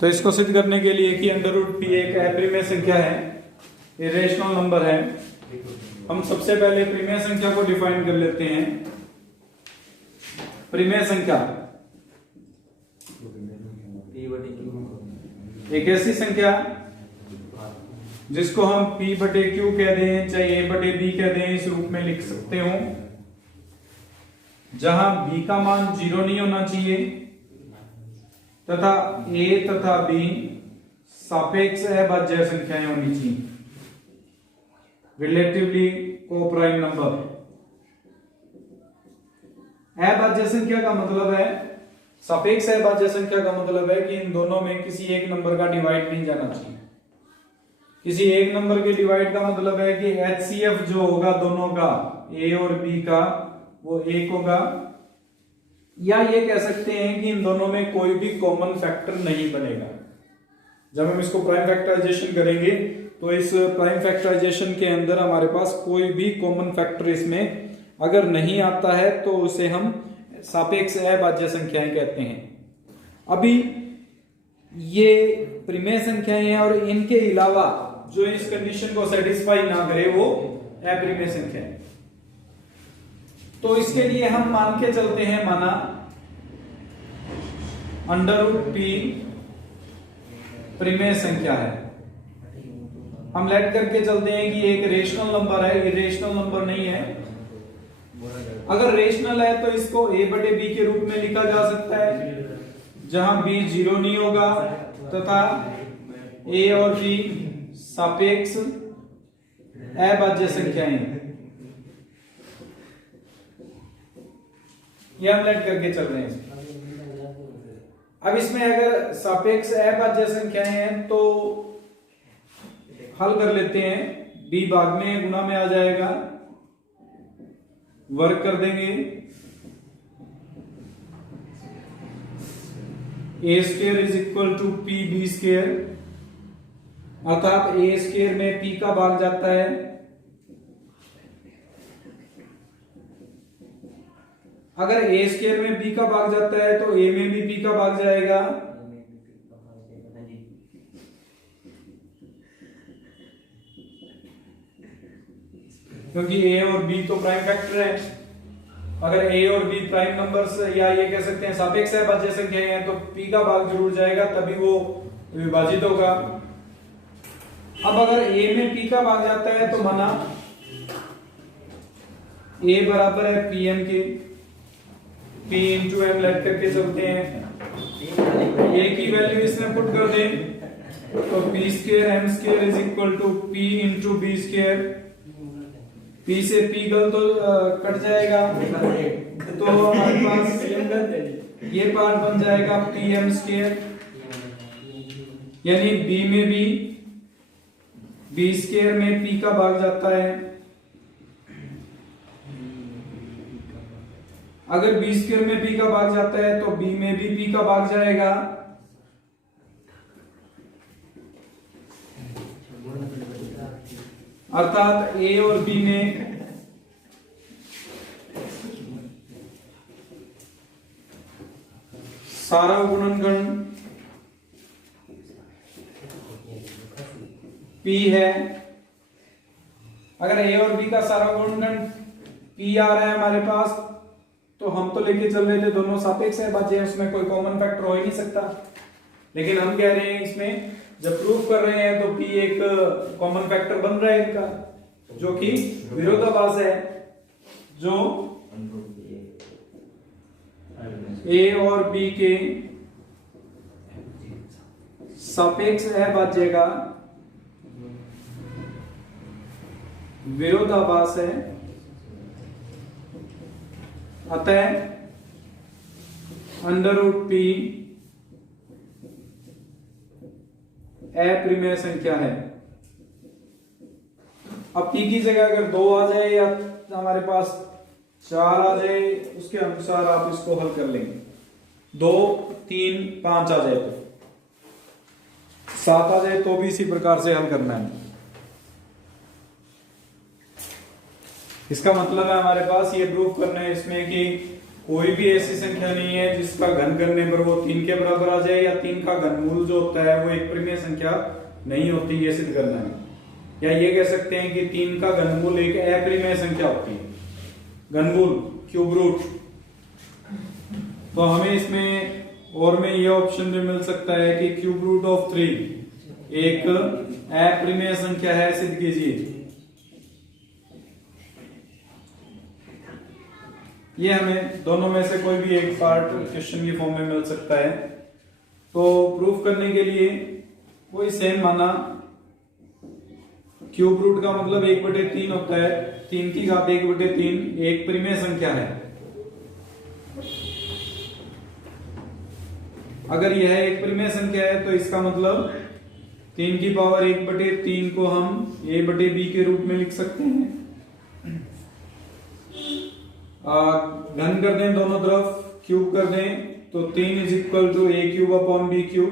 तो इसको सिद्ध करने के लिए कि अंडर रूट पी एक अप्रिमेय संख्या है, इरेशनल नंबर है, हम सबसे पहले प्रिमेय संख्या को डिफाइन कर लेते हैं। प्रिमेय संख्या एक ऐसी संख्या जिसको हम p बटे q कह दें, चाहे a बटे b कह दें, इस रूप में लिख सकते हो, जहां b का मान 0 नहीं होना चाहिए तथा a तथा b सापेक्ष अभाज्य संख्याएं होनी चाहिए, रिलेटिवली कोप्राइम नंबर। अभाज्य संख्या का मतलब है, सापेक्ष अभाज्य संख्या का मतलब है कि इन दोनों में किसी एक नंबर का डिवाइड नहीं जाना चाहिए। किसी एक नंबर के डिवाइड का मतलब है कि HCF जो होगा दोनों का, A और B का, वो 1 होगा, या ये कह सकते हैं कि इन दोनों में कोई भी कॉमन फैक्टर नहीं बनेगा। जब हम इसको प्राइम फैक्टराइजेशन करेंगे तो इस प्राइम फैक्टराइजेशन के अंदर हमारे पास कोई भी कॉमन फैक्टर इसमें अगर नहीं आता है तो उसे हम सापेक्ष अभाज्य संख्याएं कहते हैं। अभी ये प्रिमेय संख्याएं हैं और इनके अलावा जो इस कंडीशन को सेटिस्फाई ना करे वो अप्रिमेय संख्या है। तो इसके लिए हम मान के चलते हैं, माना अंडर रूट पी प्रिमेय संख्या है, हम लेट करके चलते हैं कि एक रेशनल नंबर है, इरेशनल नंबर नहीं है। अगर रेशनल है तो इसको a बटे b के रूप में लिखा जा सकता है, जहां b 0 नहीं होगा तथा a और b सापेक्ष अभाज्य संख्याएं, ये हम लेट करके चल रहे हैं। अब इसमें अगर सापेक्ष अभाज्य संख्याएं हैं तो हल कर लेते हैं, b भाग में गुना में आ जाएगा, वर्क कर देंगे, a square is equal to P B square, अर्थात a स्क्वायर में p का भाग जाता है, अगर a स्क्वायर में b का भाग जाता है तो a में भी p का भाग जाएगा, क्योंकि a और b तो प्राइम फैक्टर है। अगर a और b प्राइम नंबर्स या ये कह सकते हैं सापेक्ष अभाज्य संख्याएं हैं तो p का भाग जरूर जाएगा, तभी वो विभाजित होगा। अब अगर a में p का भाग जाता है तो माना a बराबर है pm के, p इंटू m लेट करके चलते हैं, a की वैल्यू इसमें पुट कर दें तो p square m square is equal to p into b square, p से p गल तो कट जाएगा तो हमारे पास ये पार्ट बन जाएगा pm स्क्वायर, यानी b में भी b स्क्वायर में p का भाग जाता है। अगर b स्क्वायर में p का भाग जाता है तो b में भी p का भाग जाएगा, अर्थात a और b में सारा गुणनखंड p है। अगर a और b का सारा गुणनखंड p आ रहा है हमारे पास तो हम तो लेके चल रहे थे दोनों सापेक्ष अभाज्य है, उसमें कोई कॉमन फैक्टर हो ही नहीं सकता, लेकिन हम कह रहे हैं इसमें जब प्रूफ कर रहे हैं तो p एक कॉमन फैक्टर बन रहा है इनका, जो कि विरोधाभास है, जो a और b के सापेक्ष अभाज्य का विरोधाभास है। अतः अंडर रूट पी अप्रिमेय संख्या है। अब p की जगह अगर 2 आ जाए या हमारे पास 4 आ जाए, उसके अनुसार आप इसको हल कर लेंगे। 2, 3, 5 आ जाए तो, 7 आ जाए तो भी इसी प्रकार से हल करना है। इसका मतलब है हमारे पास ये प्रूफ करना है इसमें कि कोई भी ऐसी संख्या नहीं है जिसका घन करने पर वो 3 के बराबर आ जाए, या 3 का घनमूल जो होता है वो एक परिमेय संख्या नहीं होती, ये सिद्ध करना है। या ये कह सकते हैं कि 3 का घनमूल एक अपरिमेय संख्या होती है, घनमूल क्यूब रूट। तो हमें इसमें और में यह ऑप्शन भी मिल सकता है कि क्यूब रूट ऑफ 3 एक अपरिमेय संख्या है, सिद्ध कीजिए। ये हमें दोनों में से कोई भी एक पार्ट क्वेश्चन की फॉर्म में मिल सकता है। तो प्रूफ करने के लिए कोई सेम माना, क्यूब रूट का मतलब 1/3 होता है, 3 की घात 1/3 एक परिमेय संख्या है। अगर यह एक परिमेय संख्या है तो इसका मतलब 3 की पावर 1/3 को हम a/b के रूप में लिख सकते हैं। घन कर दें दोनों तरफ, क्यूब कर दें, तो 3 = a³/b³,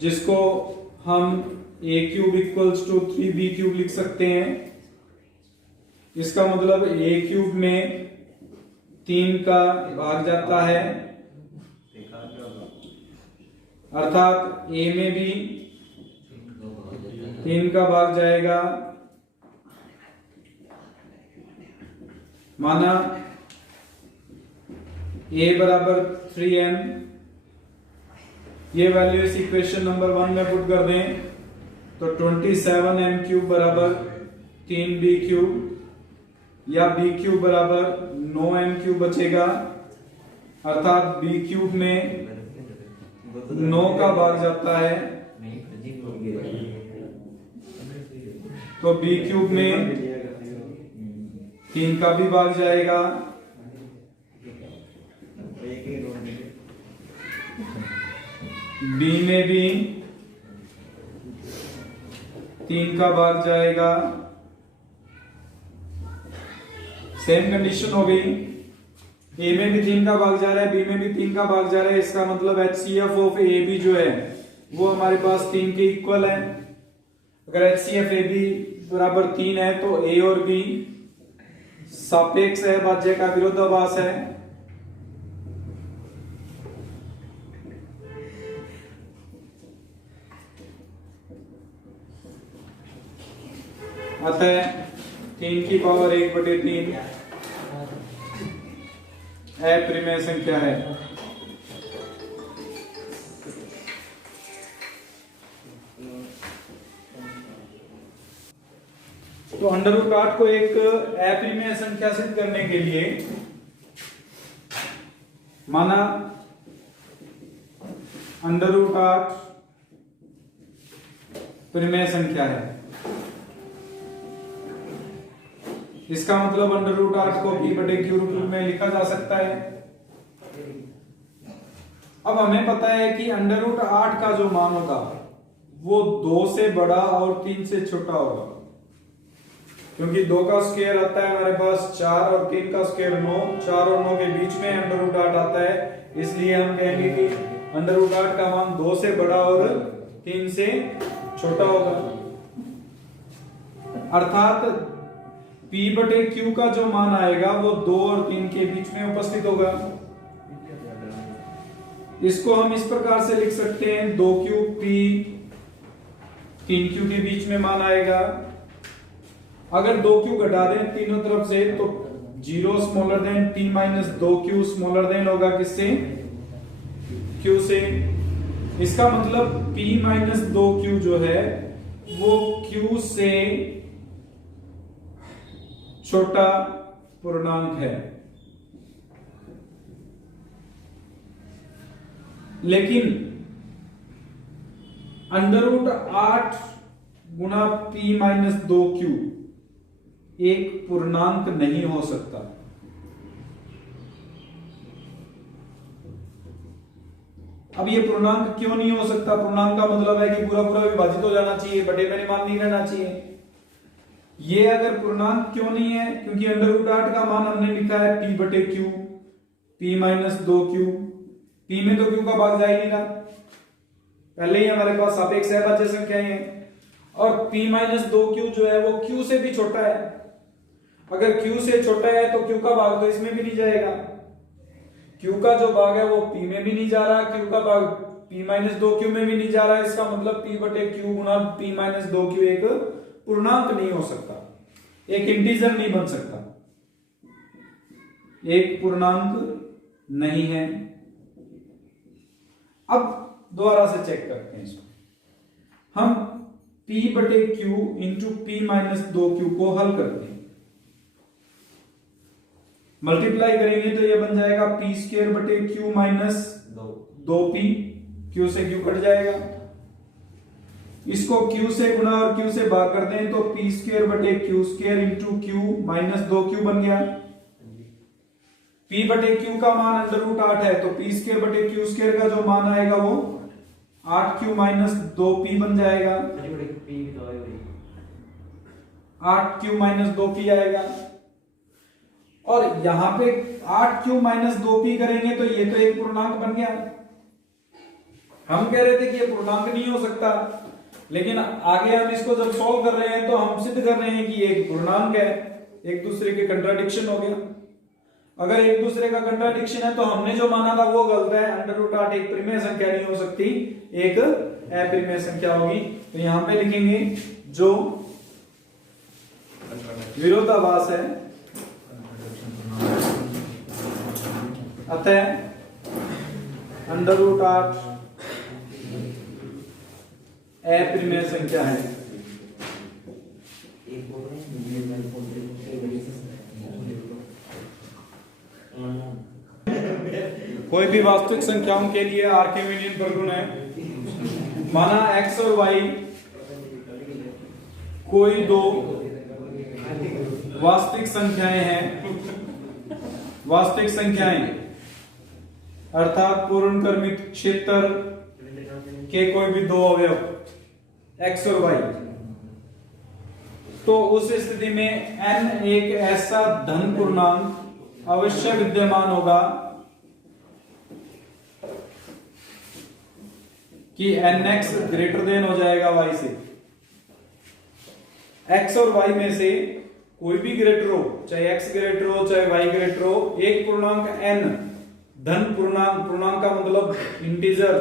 जिसको हम a³ = 3b³ लिख सकते हैं। इसका मतलब a³ में 3 का भाग जाता है, अर्थात a में भी 3 का भाग जाएगा। माना a बराबर 3m, ये वैल्यू इस इक्वेशन नंबर 1 में पुट कर दें तो 27m³ बराबर 3b³, या b³ बराबर 9m³ बचेगा, अर्थात b³ में 9 का भाग जाता है, तो b³ में 3 का भी भाग जाएगा। b में भी 3 का भाग जाएगा। सेम कंडीशन हो गई, a में भी 3 का भाग जा रहा है, b में भी 3 का भाग जा रहा है। इसका मतलब HCF ऑफ AB जो है वो हमारे पास 3 के इक्वल है। अगर HCF AB बराबर 3 है तो a और b सापेक्ष अभाज्य का विरोधाभास है। अतः 3 की पावर 1/3 अपरिमेय संख्या है। तो √8 को एक अपरिमेय संख्या सिद्ध करने के लिए माना √8 परिमेय संख्या है, इसका मतलब √8 को p/q रूप में लिखा जा सकता है। अब हमें पता है कि √8 का जो मान होगा वो 2 से बड़ा और 3 से छोटा होगा, क्योंकि 2 का स्क्वायर आता है हमारे पास 4 और 3 का स्क्वायर 9, 4 और 9 के बीच में √8 आता है। इसलिए हम कहेंगे कि √8 का मान 2 से बड़ा और 3 से छोटा होगा, अर्थात p/q का जो मान आएगा वो 2 और 3 के बीच में उपस्थित होगा। इसको हम इस प्रकार से लिख सकते हैं 2q p 3q के बीच में मान आएगा। अगर 2q घटा दें तीनों तरफ से तो 0 smaller than t-2q smaller than होगा किससे? q से। इसका मतलब p-2q जो है वो q से छोटा पूर्णांक है। लेकिन √8 गुणा p-2q एक पूर्णांक नहीं हो सकता। अब ये पूर्णांक क्यों नहीं हो सकता? पूर्णांक का मतलब है कि पूरा पूरा विभाजित हो जाना चाहिए, बटे में मान नहीं रहना चाहिए। ये अगर पूर्णांक क्यों नहीं है? क्योंकि √8 का मान हमने लिखा है p/q, p-2q, p में तो q का भाग जा ही नहीं रहा, पहले ही हमारे पास सापेक्ष अभाज्य संख्याएं हैं, और p-2q जो है वो q से भी छोटा है। अगर q से छोटा है तो q का भाग तो इसमें भी नहीं जाएगा, q का जो भाग है वो p में भी नहीं जा रहा, q का भाग p-2q में भी नहीं जा रहा है। इसका मतलब p बटे q गुना p-2q एक पूर्णांक नहीं हो सकता, एक इंटीजर नहीं बन सकता, एक पूर्णांक नहीं है। अब दोबारा से चेक करते हैं इसको। हम p बटे q इंटू p-2q को हल करते हैं, मल्टीप्लाई करेंगे तो ये बन जाएगा p स्क्वायर बटे q माइनस 2p, q से q कट जाएगा। इसको q से गुणा और q से भाग करते हैं तो p स्क्वायर बटे q square into q minus 2q बन गया। p बटे q का मान अंडर रूट 8 है तो p स्क्वायर बटे q स्क्वायर का जो मान आएगा वो 8q माइनस 2p बन जाएगा, 8q माइनस 2p आएगा। और यहां पे 8q माइनस 2p करेंगे तो ये तो एक पूर्णांक बन गया। हम कह रहे थे कि ये पूर्णांक नहीं हो सकता, लेकिन आगे हम इसको जब सॉल्व कर रहे हैं तो हम सिद्ध कर रहे हैं कि ये एक पूर्णांक है, एक दूसरे के कंट्राडिक्शन हो गया। अगर एक दूसरे का कंट्राडिक्शन है तो हमने जो माना था वो गलत है, अंडर रूट 8 एक परिमेय संख्या नहीं हो सकती, एक अपरिमेय संख्या होगी। तो यहां पे लिखेंगे जो विरोधाभास है अतः अंडर रूट 8 अपरिमेय संख्या है। कोई भी वास्तविक संख्याओं के लिए आर्किमिडीयन प्रगुण है। माना x और y कोई दो वास्तविक संख्याएं हैं, वास्तविक संख्याएं अर्थात पूर्णक्रमिक क्षेत्र के कोई भी दो अवयव x और y, तो उस स्थिति में n एक ऐसा धन पूर्णांक अवश्य विद्यमान होगा कि nx ग्रेटर देन हो जाएगा y से। x और y में से कोई भी ग्रेटर हो, चाहे x ग्रेटर हो चाहे y ग्रेटर हो, एक पूर्णांक n धन पूर्णांक, पूर्णांक का मतलब इंटीजर,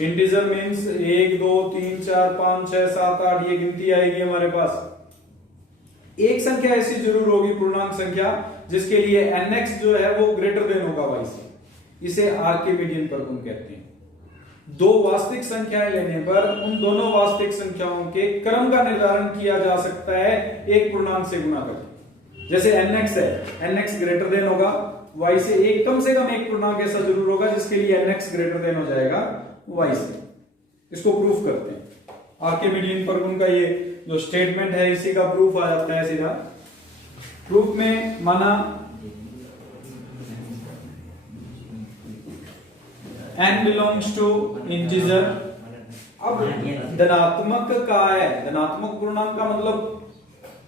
इंटीजर मींस 1 2 3 4 5 6 7 8 ये गिनती आएगी हमारे पास। एक संख्या ऐसी जरूर होगी पूर्णांक संख्या जिसके लिए nx जो है वो ग्रेटर देन होगा y से, इसे आर्किमिडीयन प्रगुण कहते हैं। दो वास्तविक संख्याएं लेने पर उन दोनों वास्तविक संख्याओं के क्रम का निर्धारण किया जा सकता है एक पूर्णांक से गुणा करके। जैसे nx है, nx ग्रेटर देन होगा y से, एक कम से कम एक पूर्णांक ऐसा जरूर होगा जिसके लिए nx ग्रेटर देन हो जाएगा y से। इसको प्रूफ करते हैं। आर्किमिडीयन प्रगुण का ये जो स्टेटमेंट है इसी का प्रूफ आ जाता है सीधा। प्रूफ में माना n belongs to integer। अब धनात्मक का है, धनात्मक पूर्णांक का मतलब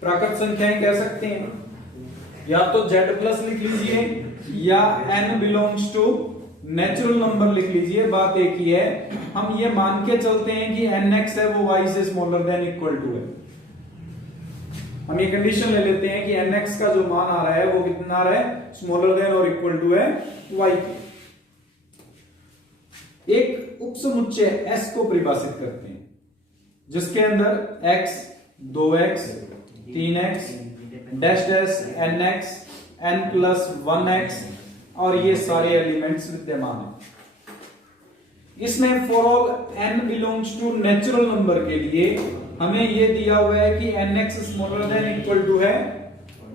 प्राकृत संख्याएं कह सकते हैं, या तो z प्लस लिख लीजिए या n belongs to natural number लिख लीजिए, बात एक ही है। हम ये मान के चलते हैं कि nx है वो y से स्मॉलर देन इक्वल टू है। हम ये कंडीशन ले लेते हैं कि nx का जो मान आ रहा है वो कितना आ रहा है, स्मॉलर देन और इक्वल टू है y के। एक उपसमुच्चय S को परिभाषित करते हैं जिसके अंदर x 2x 3x dash dash nx n plus 1x और ये सारे एलिमेंट्स विद्यमान हैं। इसमें for all n belongs to natural number के लिए हमें ये दिया हुआ है कि nx smaller than equal to है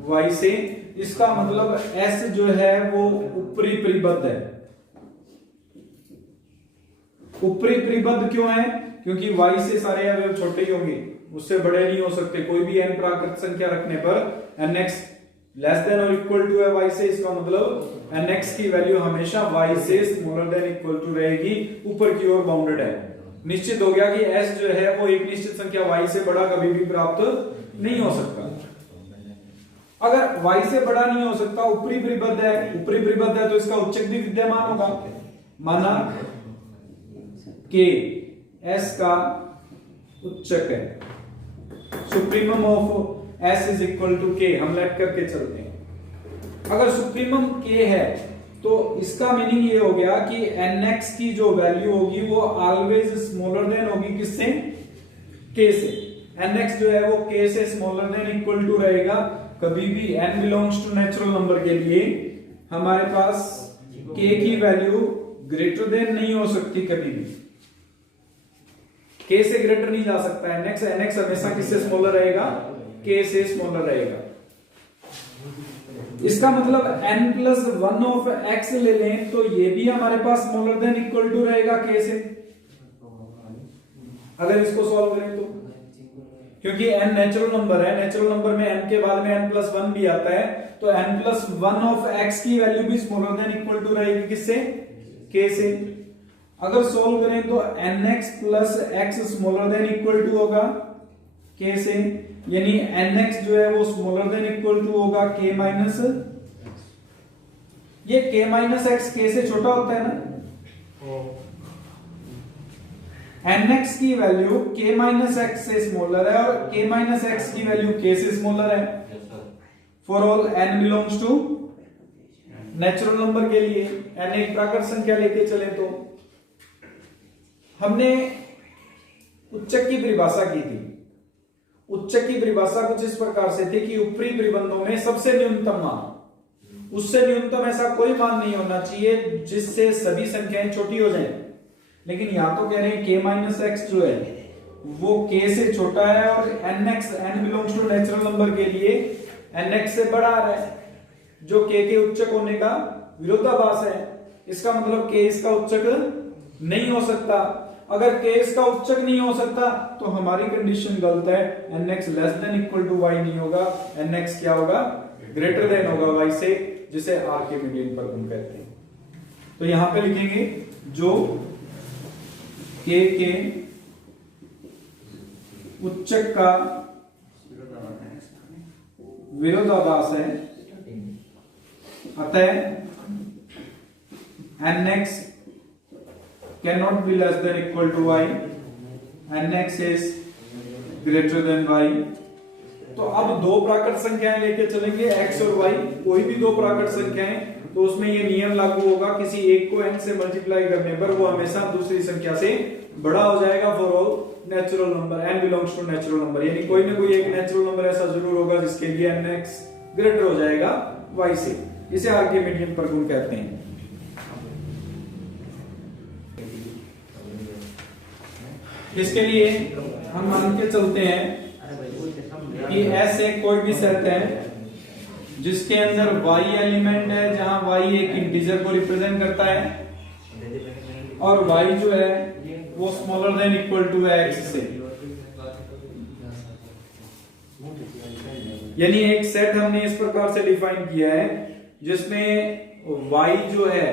y से। इसका मतलब s जो है वो ऊपरी परिबद्ध है। ऊपरी परिबद्ध क्यों है? क्योंकि y से सारे अवयव छोटे ही होंगे, उससे बड़े नहीं हो सकते। कोई भी n प्राकृत संख्या रखने पर nx लेस देन और इक्वल टू है y से, इसका मतलब nx की वैल्यू हमेशा y से स्मॉलर देन इक्वल टू रहेगी, ऊपर की ओर बाउंडेड है। निश्चित हो गया कि s जो है वो एक निश्चित संख्या y से बड़ा कभी भी प्राप्त नहीं हो सकता। अगर y से बड़ा नहीं हो सकता, ऊपरी परिबद्ध है, ऊपरी परिबद्ध है तो इसका उच्चक भी विद्यमान होगा। माना कि s का उच्चक है, supremum of S is equal to K, हम लेट करके चलते हैं। अगर सुप्रीमम के है तो इसका मीनिंग ये हो गया कि nx की जो वैल्यू होगी वो ऑलवेज स्मॉलर देन होगी किससे, k से। nx जो है वो k से स्मॉलर देन इक्वल टू रहेगा। कभी भी n belongs to natural number के लिए हमारे पास k की वैल्यू ग्रेटर देन नहीं हो सकती, कभी भी k से ग्रेटर नहीं जा सकता। nx हमेशा किससे स्मॉलर रहेगा, k से स्मॉलर रहेगा। इसका मतलब n plus one of x ले लें तो ये भी हमारे पास स्मॉलर देन इक्वल टू रहेगा k से, अगर इसको सॉल्व करें तो, क्योंकि n नेचुरल नंबर है, नेचुरल नंबर में n के बाद में n प्लस वन भी आता है, तो n plus one of x की वैल्यू भी स्मॉलर देन इक्वल टू रहेगी किससे, k से। अगर सॉल्व करें तो nx plus x smaller than equal to होगा k से, यानी nx जो है वो स्मॉलर देन इक्वल टू होगा k माइनस, ये k माइनस x k से छोटा होता है ना, nx की वैल्यू k माइनस x से स्मॉलर है और k माइनस x की वैल्यू k से स्मॉलर है for all n belongs to natural number के लिए। n एक प्राकृत संख्या लेके चले तो हमने उच्चक की परिभाषा की थी। उच्चक की परिभाषा कुछ इस प्रकार से थी कि ऊपरी परिबंधों में सबसे न्यूनतम मान, उससे न्यूनतम ऐसा कोई मान नहीं होना चाहिए जिससे सभी संख्याएं छोटी हो जाएं। लेकिन यहां तो कह रहे हैं k माइनस एक्स जो है वो k से छोटा है और nx n belongs to natural number के लिए nx से बड़ा आ रहा है, जो k के उच्चक होने का विरोधाभास है। इसका मतलब k इसका उच्चक नहीं हो सकता। अगर k इसका उच्चक नहीं हो सकता तो हमारी कंडीशन गलत है, nx less than equal to y नहीं होगा, nx क्या होगा, ग्रेटर देन होगा y से, जिसे आर्किमिडियन प्रगुण कहते हैं। तो यहां पे लिखेंगे जो k के उच्चक का विरोधाभास है, अतः nx cannot be less than equal to y, nx is greater than y। तो अब दो प्राकृत संख्याएं लेके चलेंगे x और y, कोई भी दो प्राकृत संख्याएं, तो उसमें ये नियम लागू होगा, किसी एक को n से मल्टीप्लाई करने पर वो हमेशा दूसरी संख्या से बड़ा हो जाएगा for all natural number, n belongs to natural number, यानी कोई ना कोई एक नेचुरल नंबर ऐसा जरूर होगा जिसके लिए nx ग्रेटर हो जाएगा y से। इसे आर्किमिडियन प्रगुण कहते हैं। इसके लिए हम मान के चलते हैं कि S एक कोई भी सेट है जिसके अंदर y एलिमेंट है, जहां y एक इंटीजर को रिप्रेजेंट करता है और y जो है वो स्मॉलर देन इक्वल टू है x से। यानी एक सेट हमने इस प्रकार से डिफाइन किया है जिसमें y जो है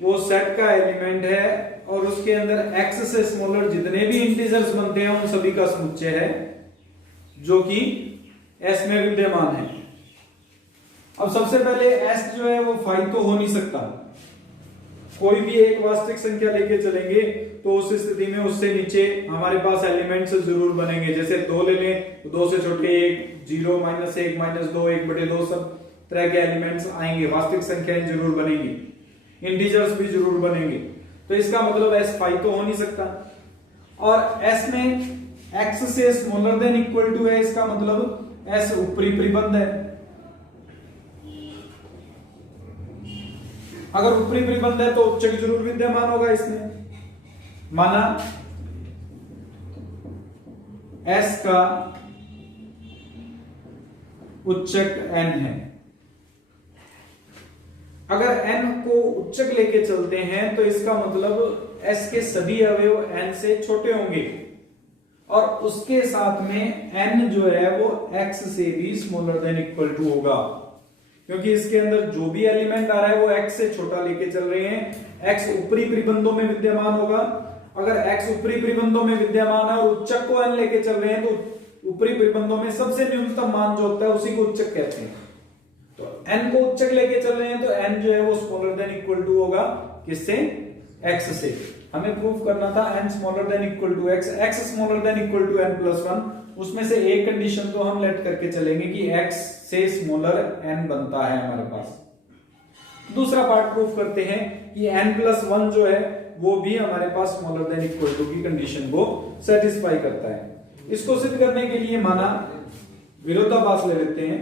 वो सेट का एलिमेंट है और उसके अंदर x से स्मॉलर जितने भी इंटीजर्स बनते हैं उन सभी का समुच्चय है जो कि S में विद्यमान है। अब सबसे पहले S जो है वो 5 तो हो नहीं सकता, कोई भी एक वास्तविक संख्या लेके चलेंगे तो उस स्थिति में उससे नीचे हमारे पास एलिमेंट्स जरूर बनेंगे। जैसे 2 ले लें तो 2 से छोटे 1, 0, -1, -2, 1/2 सब तरह के एलिमेंट्स आएंगे, वास्तविक संख्याएं जरूर बनेंगी, इंटीजर्स भी जरूर बनेंगे। तो इसका मतलब S 5 तो हो नहीं सकता। और S में x से स्मॉलर देन इक्वल टू है, इसका मतलब S ऊपरी परिबंध है। अगर ऊपरी परिबंध है तो उच्चक जरूर विद्यमान होगा इसमें। माना S का उच्चक n है, अगर n को उच्चक लेके चलते हैं तो इसका मतलब S के सभी अवयव n से छोटे होंगे और उसके साथ में n जो है वो x से भी स्मॉलर देन इक्वल टू होगा, क्योंकि इसके अंदर जो भी एलिमेंट आ रहा है वो x से छोटा लेके चल रहे हैं। x ऊपरी परिबंधों में विद्यमान होगा, अगर x ऊपरी परिबंधों में विद्यमान है और उच्चक को n लेके चल रहे हैं तो ऊपरी परिबंधों में सबसे न्यूनतम मान जो होता है उसी को उच्चक कहते हैं। तो n को उच्चक लेके चल रहे हैं तो n जो है वो स्मॉलर देन इक्वल टू होगा किससे, x से। हमें प्रूफ करना था n smaller than equal to x, x smaller than equal to n plus 1। उसमें से एक कंडीशन तो हम लेट करके चलेंगे कि x से स्मॉलर n बनता है हमारे पास। दूसरा पार्ट प्रूफ करते हैं कि n प्लस 1 जो है वो भी हमारे पास स्मॉलर देन इक्वल टू की कंडीशन को सेटिस्फाई करता है। इसको सिद्ध करने के लिए माना विरोधाभास ले लेते हैं,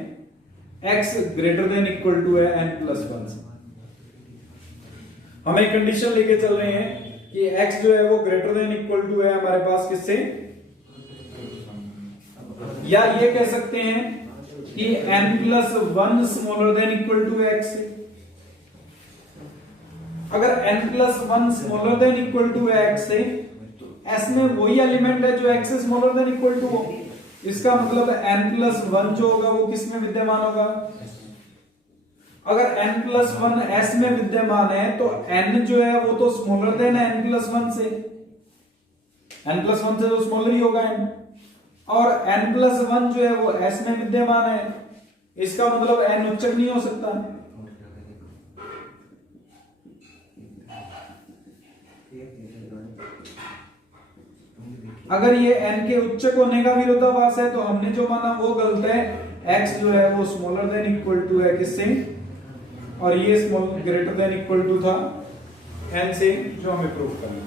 x greater than equal to है n प्लस 1 से। हम एक कंडीशन लेके चल रहे हैं कि x जो है वो ग्रेटर देन इक्वल टू है हमारे पास किससे, या ये कह सकते हैं कि n plus 1 smaller than equal to है x से। अगर n plus 1 smaller than equal to है x से, तो s में वही एलिमेंट है जो x से स्मॉलर देन इक्वल टू हो। इसका मतलब n प्लस 1 जो होगा वो किस में विद्यमान होगा। अगर n प्लस 1 s में विद्यमान है तो n जो है वो तो स्मॉलर देन है n प्लस 1 से, n प्लस 1 से तो स्मॉलर ही होगा n, और n प्लस 1 जो है वो s में विद्यमान है, इसका मतलब n उच्चक नहीं हो सकता। अगर ये n के उच्चक होने का विरोधाभास है तो हमने जो माना वो गलत है, x जो है वो स्मॉलर देन इक्वल टू है किससे, और ये small greater than equal to था n से, जो हमें प्रूव करना है।